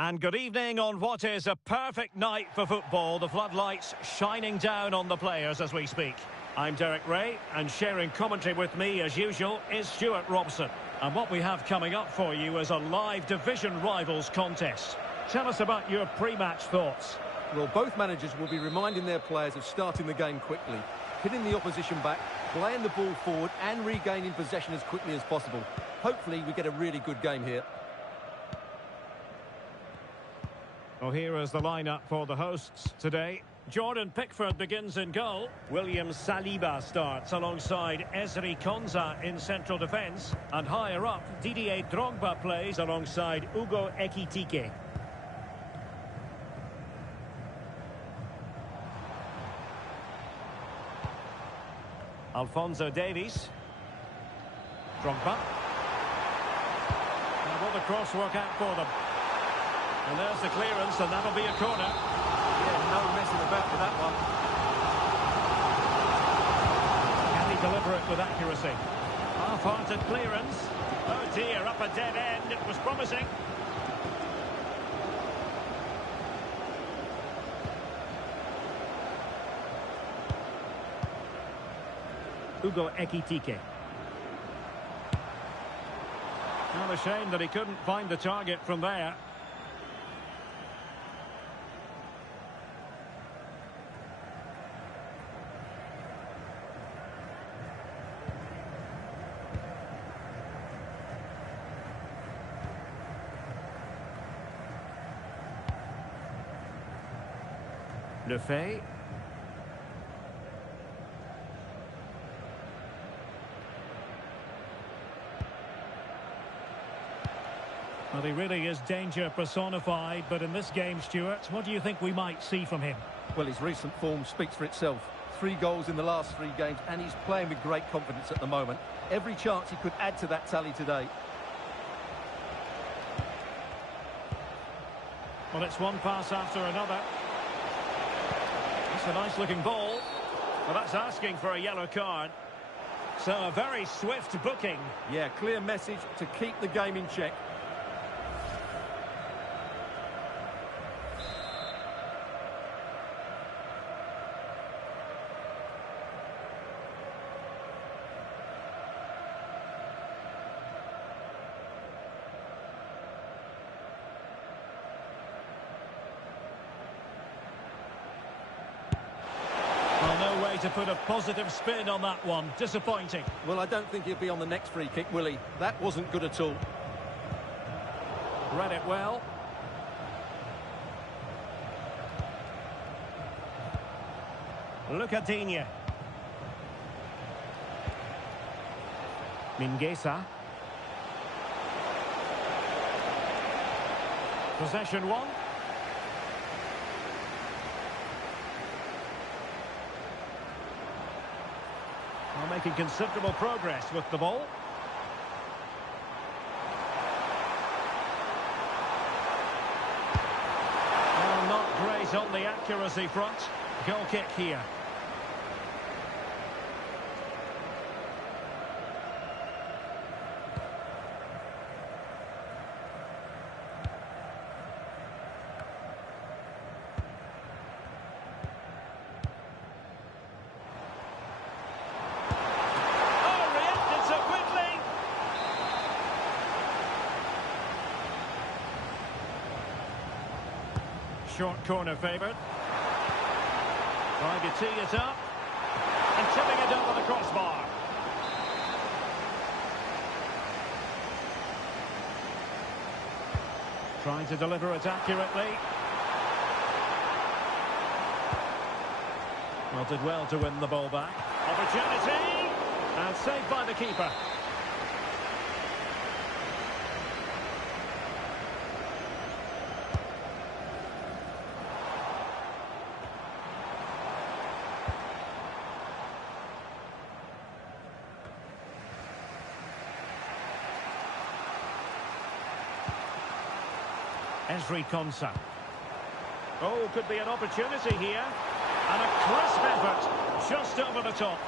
And good evening on what is a perfect night for football. The floodlights shining down on the players as we speak. I'm Derek Ray, and sharing commentary with me as usual is Stuart Robson. And what we have coming up for you is a live division rivals contest. Tell us about your pre-match thoughts. Well, both managers will be reminding their players of starting the game quickly, hitting the opposition back, playing the ball forward and regaining possession as quickly as possible. Hopefully we get a really good game here. Well, here is the lineup for the hosts today. Jordan Pickford begins in goal. William Saliba starts alongside Ezri Konsa in central defence. And higher up, Didier Drogba plays alongside Ugo Ekitike. Alphonso Davies. Drogba. And will the cross work out for them? And there's the clearance, and that'll be a corner. Yeah, no messing about with that one. Can he deliver it with accuracy? Half-hearted clearance. Oh dear, up a dead end. It was promising. Ugo Ekitike. Not a shame that he couldn't find the target from there. Le Fay. Well, he really is danger personified, but in this game, Stuart, what do you think we might see from him? Well, his recent form speaks for itself. 3 goals in the last 3 games, and he's playing with great confidence at the moment. Every chance he could add to that tally today. Well, it's one pass after another. It's a nice-looking ball. Well, that's asking for a yellow card. So, a very swift booking. Yeah, clear message to keep the game in check. Well, no way to put a positive spin on that one. Disappointing. Well, I don't think he'll be on the next free kick, will he? That wasn't good at all. Read it well. Lucadinha. Mingueza. Possession one. Well, making considerable progress with the ball. Well, not great on the accuracy front. Goal kick here. Short corner favoured. Trying to tee it up. And chipping it over the crossbar. Trying to deliver it accurately. Well, did well to win the ball back. Opportunity. And saved by the keeper. Ezri Konsa. Oh, could be an opportunity here. And a crisp effort, just over the top.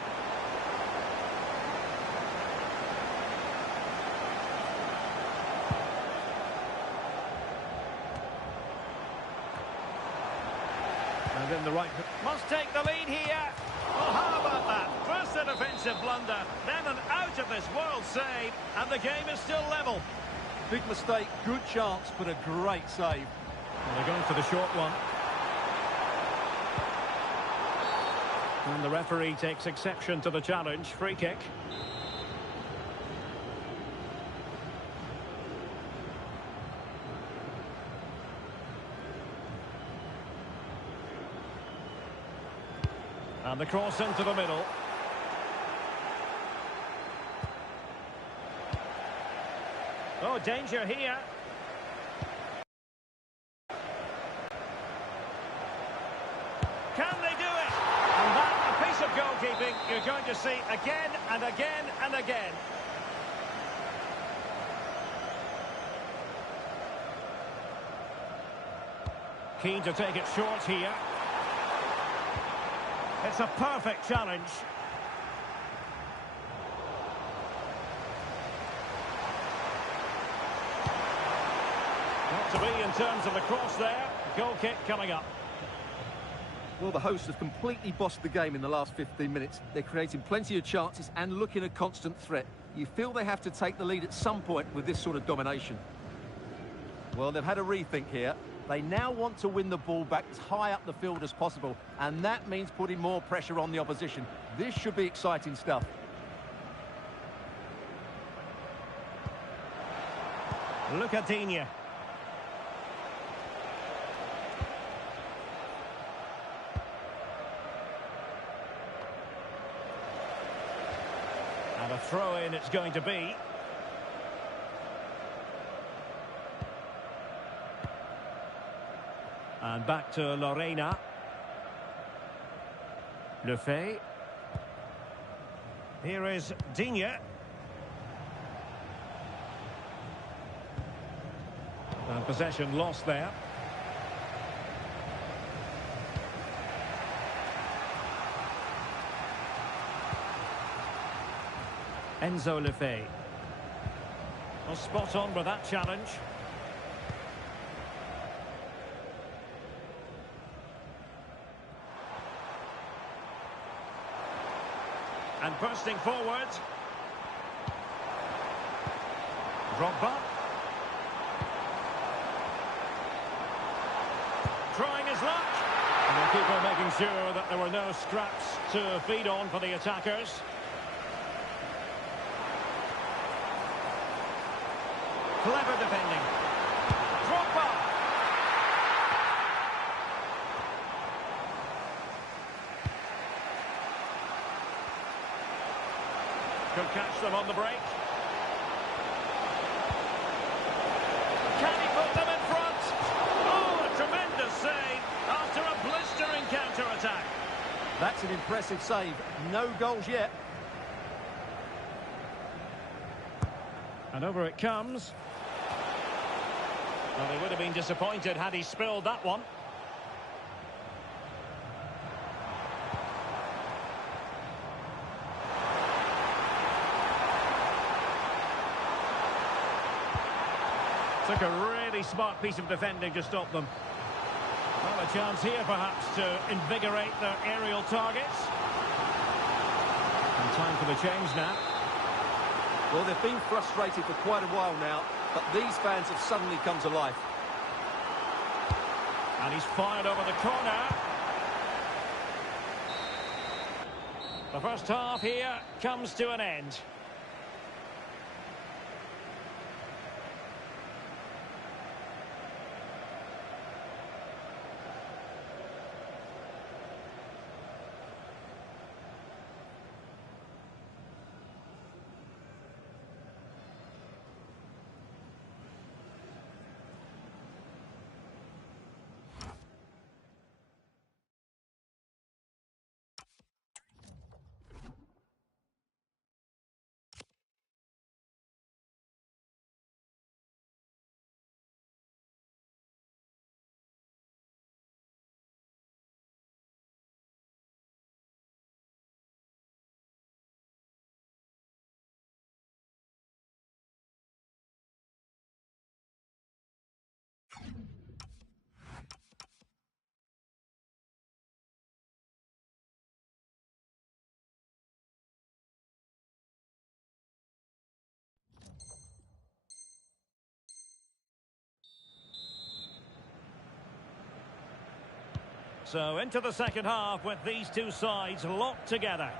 within the right... Must take the lead here. Well, how about that? First a defensive blunder, then an out-of-this-world save, and the game is still level. Big mistake, good chance, but a great save. And they're going for the short one. And the referee takes exception to the challenge. Free kick. And the cross into the middle. Oh, danger here. Can they do it? And that, a piece of goalkeeping you're going to see again and again and again. Keen to take it short here. It's a perfect challenge. Not to be in terms of the cross there. Goal kick coming up. Well, the hosts have completely bossed the game in the last 15 minutes. They're creating plenty of chances and looking a constant threat. You feel they have to take the lead at some point with this sort of domination. Well, they've had a rethink here. They now want to win the ball back as high up the field as possible, and that means putting more pressure on the opposition. This should be exciting stuff. Look at Digne. And a throw-in it's going to be. And back to Lorena. Le Fay. Here is Digne. And possession lost there. Enzo Le Fay. Well, spot on with that challenge. And bursting forward. Drogba. Trying his luck. And the keeper making sure that there were no scraps to feed on for the attackers. Clever defending. Drogba. Could catch them on the break. Can he put them in front? Oh, a tremendous save after a blistering counter-attack. That's an impressive save. No goals yet. And over it comes. Well, he would have been disappointed had he spilled that one. Took a really smart piece of defending to stop them. Well, a chance here perhaps to invigorate their aerial targets. And time for the change now. Well, they've been frustrated for quite a while now, but these fans have suddenly come to life. And he's fired over the corner. The first half here comes to an end. So into the second half with these two sides locked together.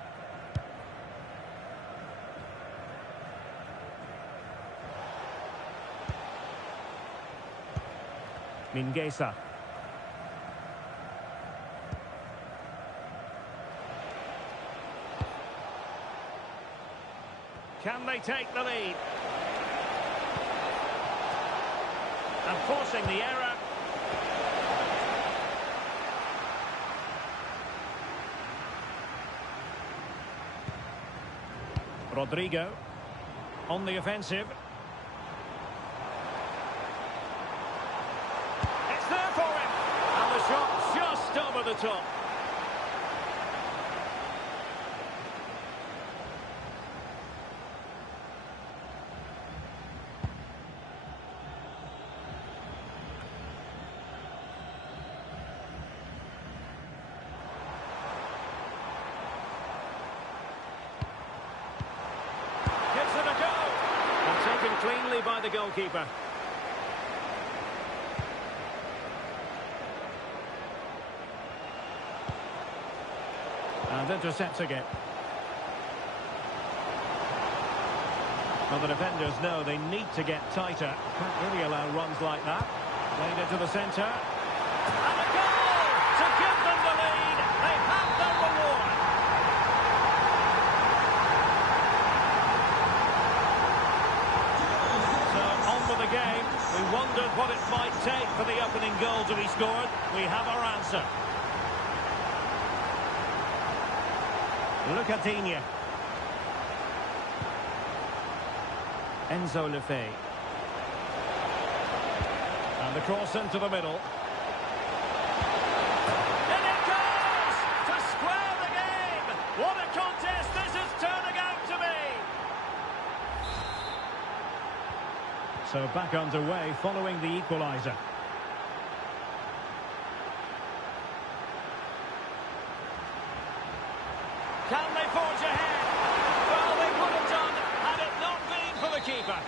Mingueza. Can they take the lead? And forcing the error. Rodrigo on the offensive. It's there for him. And the shot just over the top. Cleanly by the goalkeeper. And intercepts again. Well, the defenders know they need to get tighter. Can't really allow runs like that. Played into the centre. And a goal to give them the lead. They have their reward. The game. We wondered what it might take for the opening goal to be scored. We have our answer. Lucas Digne. Enzo Lefebvre. And the cross into the middle. And it goes! To square the game! What a contest this is turning out to be! So back underway following the equaliser. Can they forge ahead? Well, they would have done had it not been for the keeper.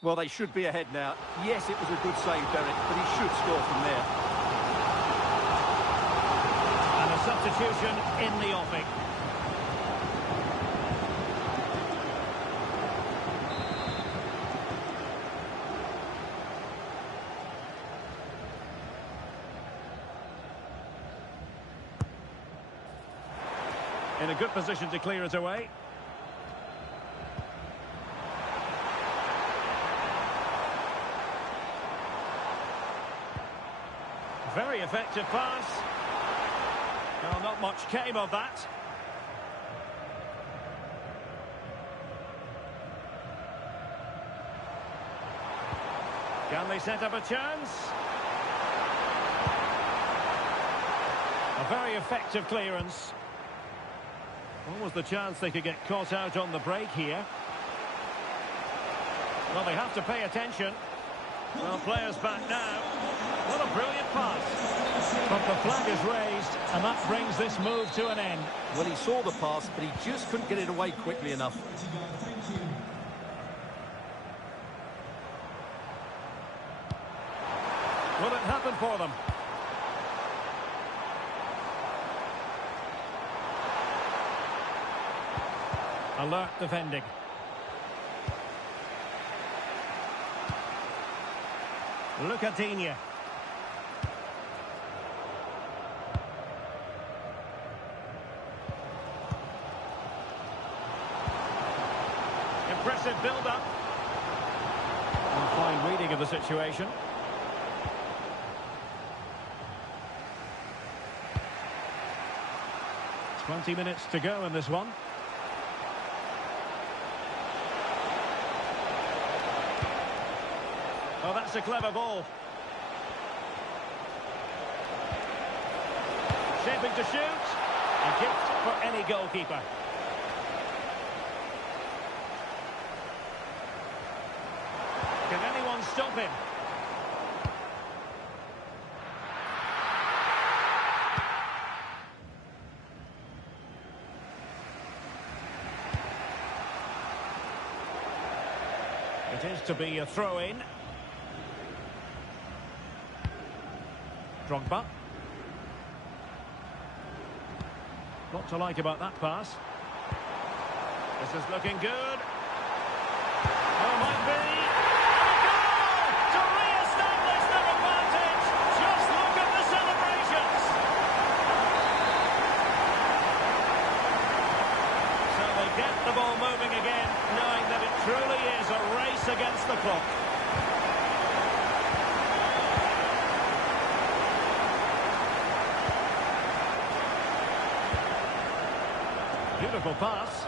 Well, they should be ahead now. Yes, it was a good save, Derek, but he should score from there. And a substitution in the offing. In a good position to clear it away. Very effective pass. Well, not much came of that. Can they set up a chance? A very effective clearance. What was the chance they could get caught out on the break here? Well, they have to pay attention. Well, players back now. What a brilliant pass. But the flag is raised, and that brings this move to an end. Well, he saw the pass, but he just couldn't get it away quickly enough. Will it happen for them? Alert defending. Lucas Digne. Impressive build-up. And fine reading of the situation. .20 minutes to go in this one. Oh, that's a clever ball. Shaping to shoot. A gift for any goalkeeper. Can anyone stop him? It is to be a throw-in. Drogba. Lot to like about that pass. This is looking good. Oh, might be. And a goal to re-establish their advantage. Just look at the celebrations. So they get the ball moving again, knowing that it truly is a race against the clock. Beautiful pass.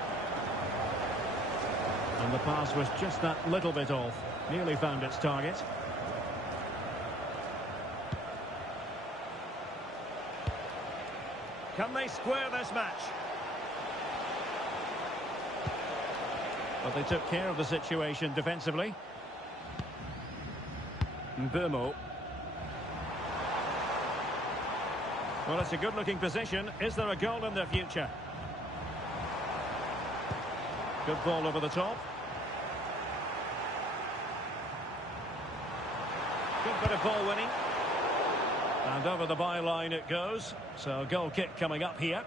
And the pass was just that little bit off. Nearly found its target. Can they square this match? But they took care of the situation defensively. Mbeumo. Well, it's a good-looking position. Is there a goal in their future? Good ball over the top. Good bit of ball winning. And over the byline it goes. So goal kick coming up here.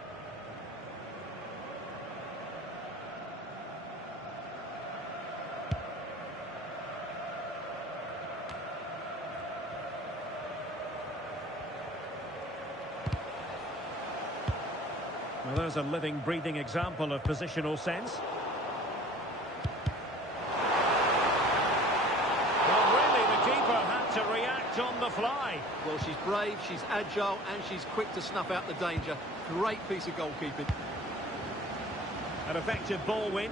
Well, there's a living, breathing example of positional sense. To react on the fly. Well, she's brave, she's agile, and she's quick to snuff out the danger. Great piece of goalkeeping. An effective ball win.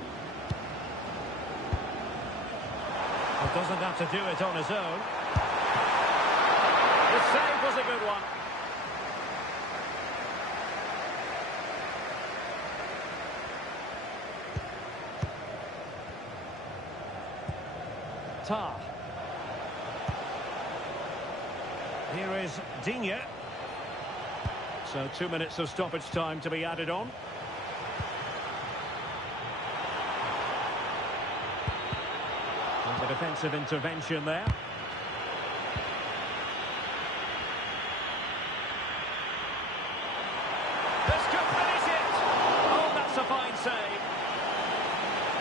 But doesn't have to do it on his own. The save was a good one. Tar. Here is Digne. So 2 minutes of stoppage time to be added on. And the defensive intervention there. This could finish it! Oh, that's a fine save.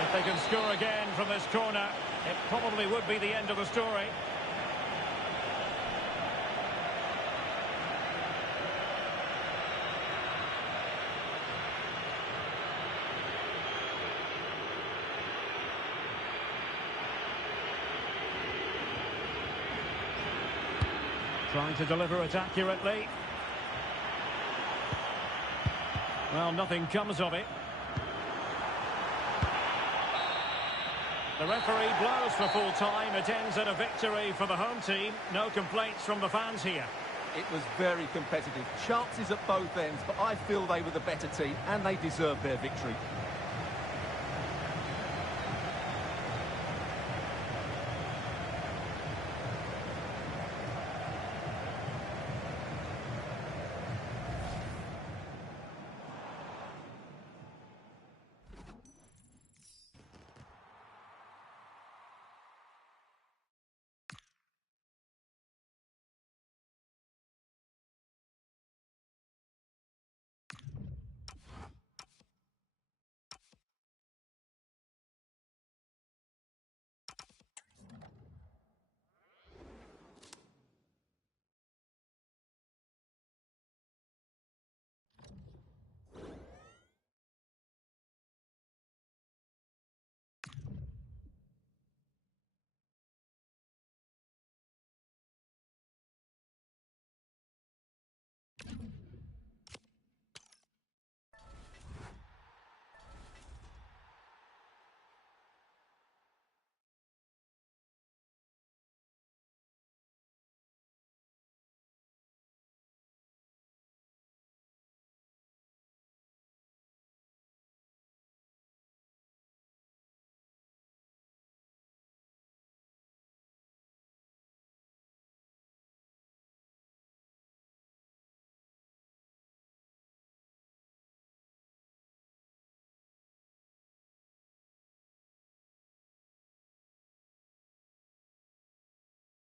If they can score again from this corner, it probably would be the end of the story. Trying to deliver it accurately. Well, nothing comes of it. The referee blows for full time. It ends in a victory for the home team. No complaints from the fans here. It was very competitive. Chances at both ends, but I feel they were the better team and they deserved their victory.